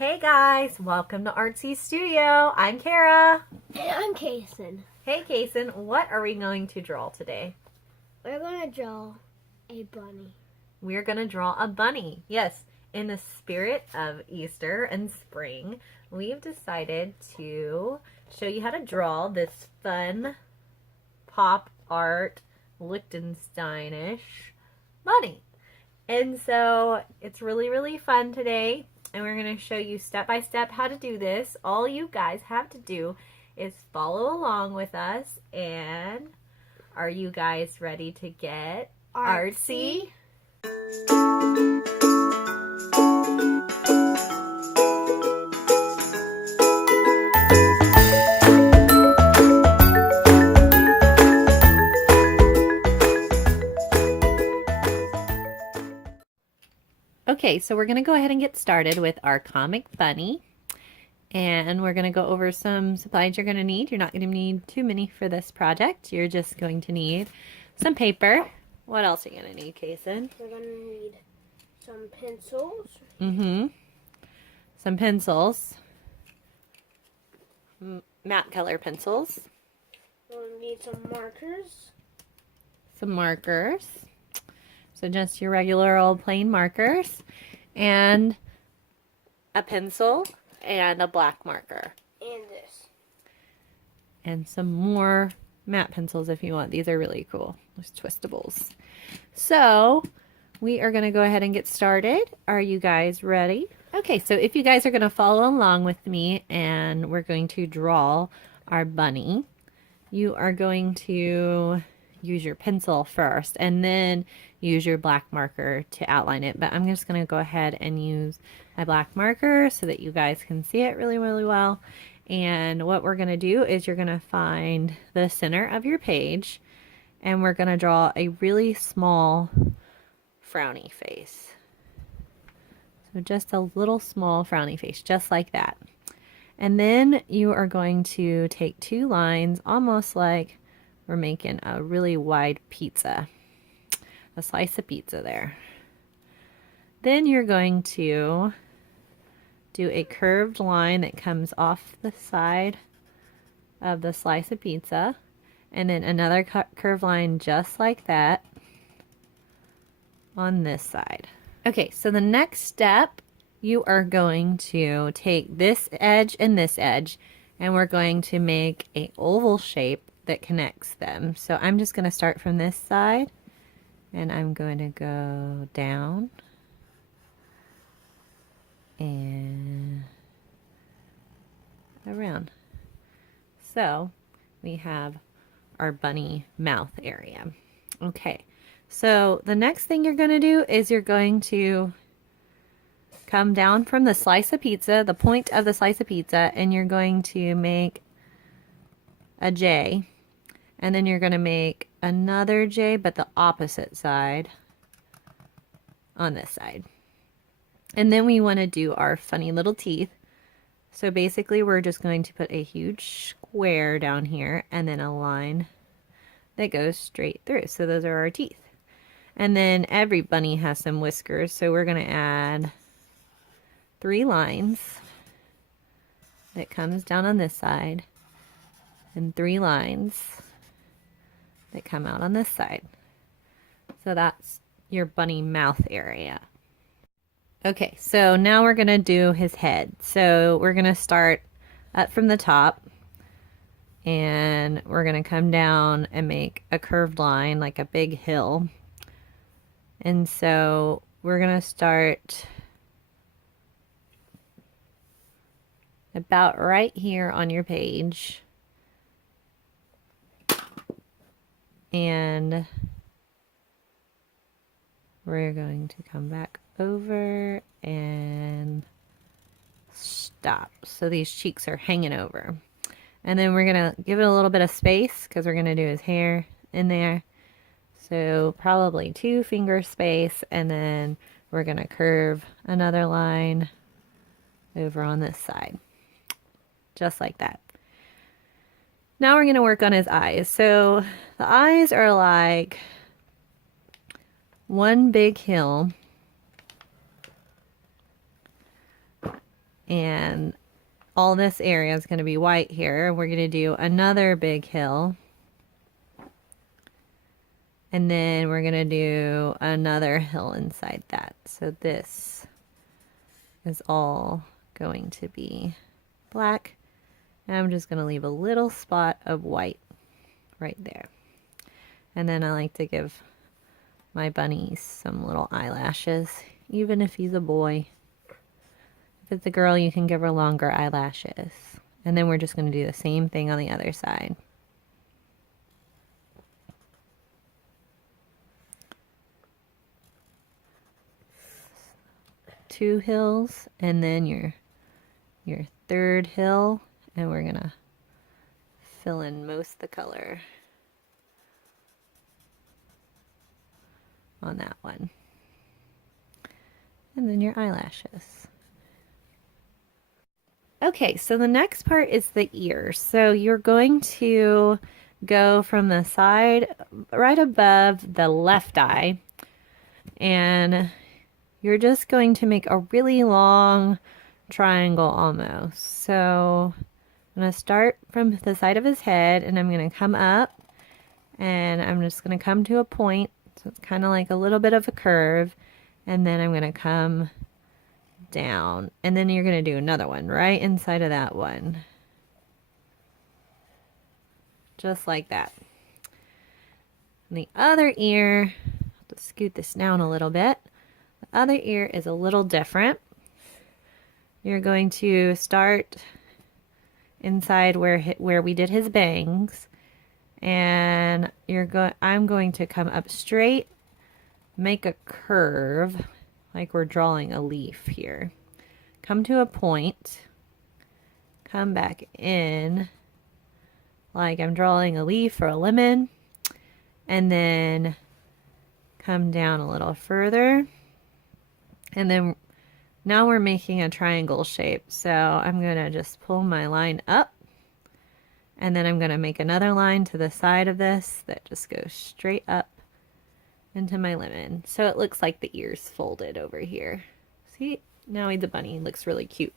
Hey guys, welcome to Artsy Studio. I'm Kara. And I'm Kason. Hey Kason, what are we going to draw today? We're going to draw a bunny. We're going to draw a bunny. Yes, in the spirit of Easter and spring, we've decided to show you how to draw this fun pop art Lichtensteinish bunny. And so it's really fun today. And we're going to show you step by step how to do this. All you guys have to do is follow along with us. And are you guys ready to get artsy? Okay, so we're going to go ahead and get started with our comic bunny. And we're going to go over some supplies you're going to need. You're not going to need too many for this project. You're just going to need some paper. What else are you going to need, Kason? We're going to need some pencils. Some pencils. Matte color pencils. We're going to need some markers. Some markers. So just your regular old plain markers. And a pencil and a black marker. And this. And some more matte pencils if you want. These are really cool. Those twistables. So we are going to go ahead and get started. Are you guys ready? Okay, so if you guys are going to follow along with me and we're going to draw our bunny, you are going to use your pencil first and then use your black marker to outline it. But I'm just going to go ahead and use my black marker so that you guys can see it really well. And what we're going to do is you're going to find the center of your page and we're going to draw a really small frowny face. So just a little small frowny face, just like that. And then you are going to take two lines, almost like we're making a really wide pizza, a slice of pizza there. Then you're going to do a curved line that comes off the side of the slice of pizza, and then another curved line just like that on this side. Okay, so the next step, you are going to take this edge and this edge, and we're going to make an oval shape that connects them. So I'm just going to start from this side and I'm going to go down and around. So we have our bunny mouth area. Okay, so the next thing you're going to do is you're going to come down from the slice of pizza, the point of the slice of pizza, and you're going to make a J. And then you're going to make another J, but the opposite side on this side. And then we want to do our funny little teeth. So basically we're just going to put a huge square down here and then a line that goes straight through. So those are our teeth. And then every bunny has some whiskers. So we're going to add 3 lines that comes down on this side and 3 lines that come out on this side. So that's your bunny mouth area. Okay, so now we're going to do his head. So we're going to start up from the top and we're going to come down and make a curved line like a big hill. And so we're going to start about right here on your page. And we're going to come back over and stop. So these cheeks are hanging over. And then we're going to give it a little bit of space because we're going to do his hair in there. So probably 2 finger space, and then we're going to curve another line over on this side. Just like that. Now we're going to work on his eyes. So the eyes are like one big hill And all this area is going to be white here. We're going to do another big hill. And then we're going to do another hill inside that. So this is all going to be black. And I'm just going to leave a little spot of white right there. And then I like to give my bunnies some little eyelashes, even if he's a boy. If it's a girl, you can give her longer eyelashes. And then we're just going to do the same thing on the other side. Two hills, and then your third hill, and we're going to fill in most of the color on that one. And then your eyelashes. Okay, so the next part is the ears. So you're going to go from the side right above the left eye, and you're just going to make a really long triangle almost. So I'm going to start from the side of his head, and I'm going to come up, and I'm just going to come to a point. So it's kind of like a little bit of a curve, and then I'm going to come down, and then you're going to do another one right inside of that one. Just like that. And the other ear, I'll just scoot this down a little bit. The other ear is a little different. You're going to start inside where we did his bangs, and I'm going to come up straight, make a curve like we're drawing a leaf here. Come to a point, come back in like I'm drawing a leaf or a lemon, and then come down a little further, and then now we're making a triangle shape. So I'm going to just pull my line up, and then I'm going to make another line to the side of this that just goes straight up into my lemon. So it looks like the ears folded over here. See, now he's a bunny. He looks really cute.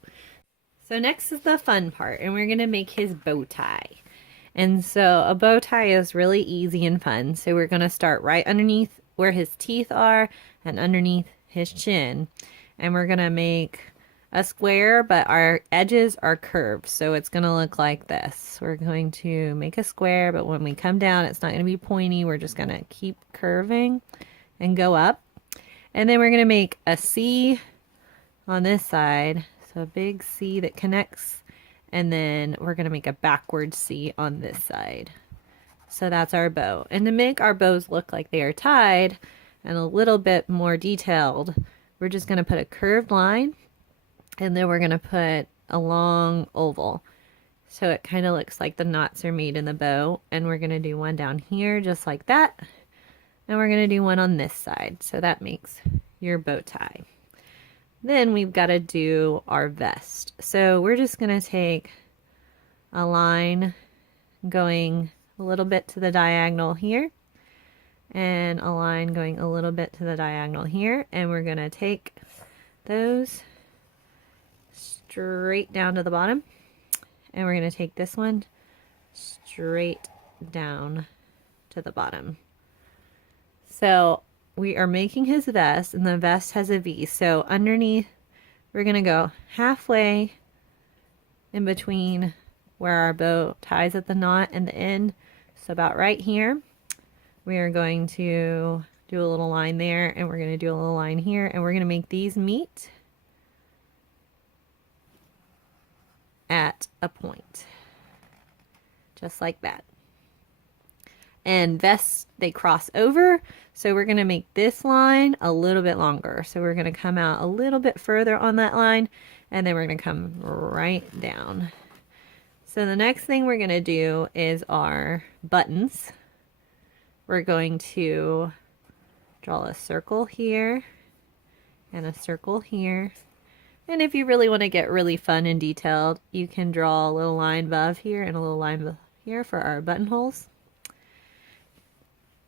So next is the fun part, and we're going to make his bow tie. And so a bow tie is really easy and fun. So we're going to start right underneath where his teeth are and underneath his chin. And we're going to make a square, but our edges are curved. So it's going to look like this. We're going to make a square, but when we come down, it's not going to be pointy. We're just going to keep curving and go up. And then we're going to make a C on this side. So a big C that connects. And then we're going to make a backward C on this side. So that's our bow. And to make our bows look like they are tied and a little bit more detailed, we're just going to put a curved line, and then we're going to put a long oval. So it kind of looks like the knots are made in the bow. And we're going to do one down here just like that. And we're going to do one on this side. So that makes your bow tie. Then we've got to do our vest. So we're just going to take a line going a little bit to the diagonal here, and a line going a little bit to the diagonal here, and we're going to take those straight down to the bottom, and we're going to take this one straight down to the bottom. So we are making his vest, and the vest has a V. So underneath, we're going to go halfway in between where our bow ties at the knot and the end. So about right here, we are going to do a little line there, and we're going to do a little line here, and we're going to make these meet at a point. Just like that. And vests, they cross over, so we're going to make this line a little bit longer. So we're going to come out a little bit further on that line, and then we're going to come right down. So the next thing we're going to do is our buttons. We're going to draw a circle here and a circle here. And if you really want to get really fun and detailed, you can draw a little line above here and a little line above here for our buttonholes.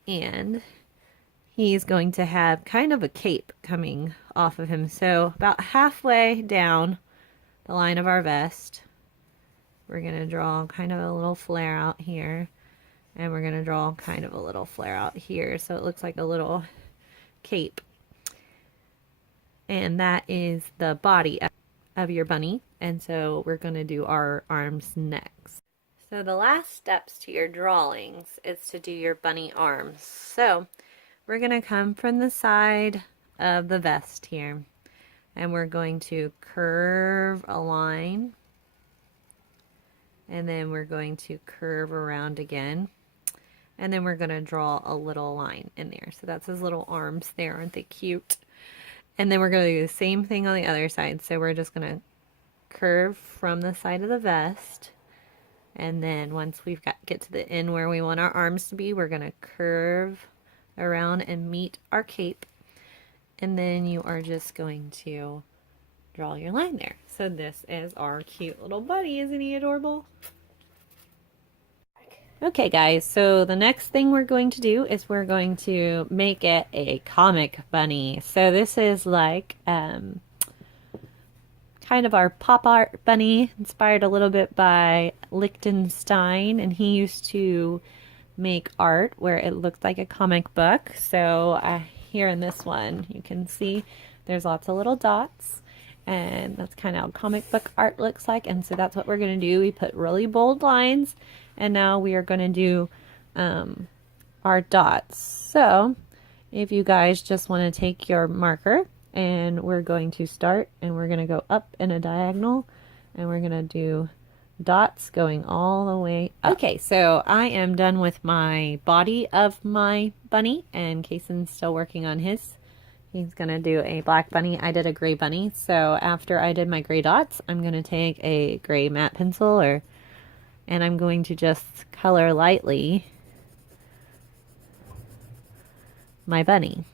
And he's going to have kind of a cape coming off of him. So about halfway down the line of our vest. We're going to draw kind of a little flare out here. And we're going to draw kind of a little flare out here so it looks like a little cape. And that is the body of your bunny. And so we're going to do our arms next. So the last steps to your drawings is to do your bunny arms. So we're going to come from the side of the vest here. And we're going to curve a line. And then we're going to curve around again. And then we're going to draw a little line in there. So that's his little arms there. Aren't they cute? And then we're going to do the same thing on the other side. So we're just going to curve from the side of the vest. And then once we've get to the end where we want our arms to be, we're going to curve around and meet our cape. And then you are just going to draw your line there. So this is our cute little bunny. Isn't he adorable? Okay guys, so the next thing we're going to do is we're going to make it a comic bunny. So this is like kind of our pop art bunny, inspired a little bit by Lichtenstein, and he used to make art where it looked like a comic book. So here in this one you can see there's lots of little dots, and that's kind of how comic book art looks like. And so that's what we're going to do. We put really bold lines. And now we are going to do our dots. So if you guys just want to take your marker, and we're going to start, and we're going to go up in a diagonal, and we're going to do dots going all the way up. Okay, so I am done with my body of my bunny, and Kaysen's still working on his. He's going to do a black bunny. I did a gray bunny. So after I did my gray dots, I'm going to take a gray matte pencil and I'm going to just color lightly my bunny.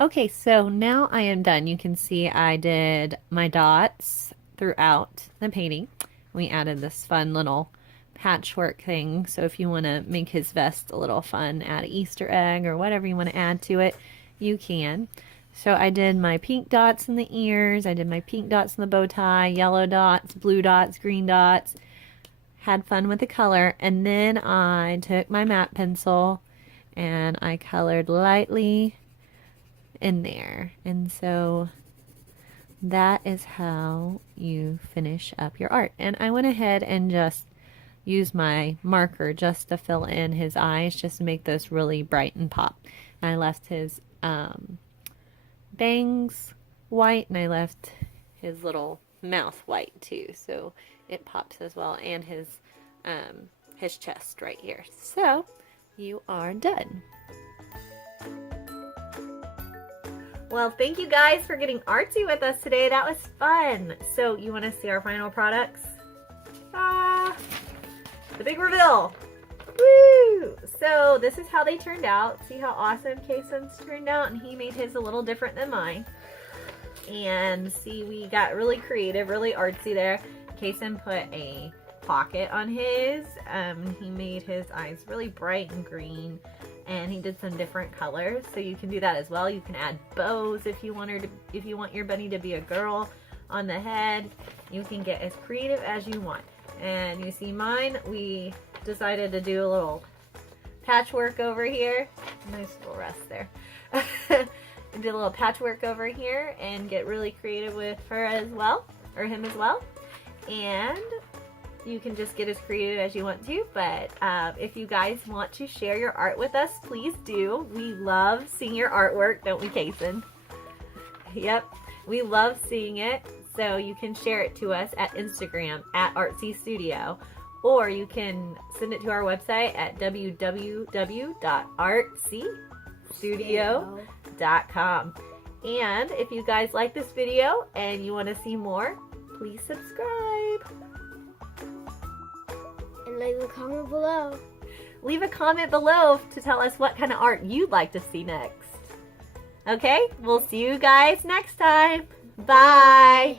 Okay, so now I am done. You can see I did my dots throughout the painting. We added this fun little patchwork thing. So if you want to make his vest a little fun, add an Easter egg or whatever you want to add to it, you can. So I did my pink dots in the ears, I did my pink dots in the bow tie, yellow dots, blue dots, green dots, had fun with the color, and then I took my matte pencil and I colored lightly in there. And so that is how you finish up your art. And I went ahead and just used my marker just to fill in his eyes, just to make those really bright and pop. And I left his bangs white, and I left his little mouth white too, so it pops as well, and his chest right here. So you are done. Well, thank you guys for getting artsy with us today. That was fun. So you want to see our final products? The big reveal. Woo! So this is how they turned out. See how awesome Kaysen's turned out? And he made his a little different than mine. And see, we got really creative, really artsy there. Kaysen put a pocket on his. He made his eyes really bright and green. And he did some different colors. So you can do that as well. You can add bows if you want your bunny to be a girl on the head. You can get as creative as you want. And you see mine, we decided to do a little patchwork over here. Nice little rest there. Do a little patchwork over here and get really creative with her as well, or him as well. And you can just get as creative as you want to, but if you guys want to share your art with us, please do. We love seeing your artwork, don't we, Kaysen? Yep, we love seeing it. So you can share it to us at Instagram at Artsy Studio, or you can send it to our website at www.artsystudio.com. And if you guys like this video and you want to see more, please subscribe. And leave a comment below. Leave a comment below to tell us what kind of art you'd like to see next. Okay, we'll see you guys next time. Bye.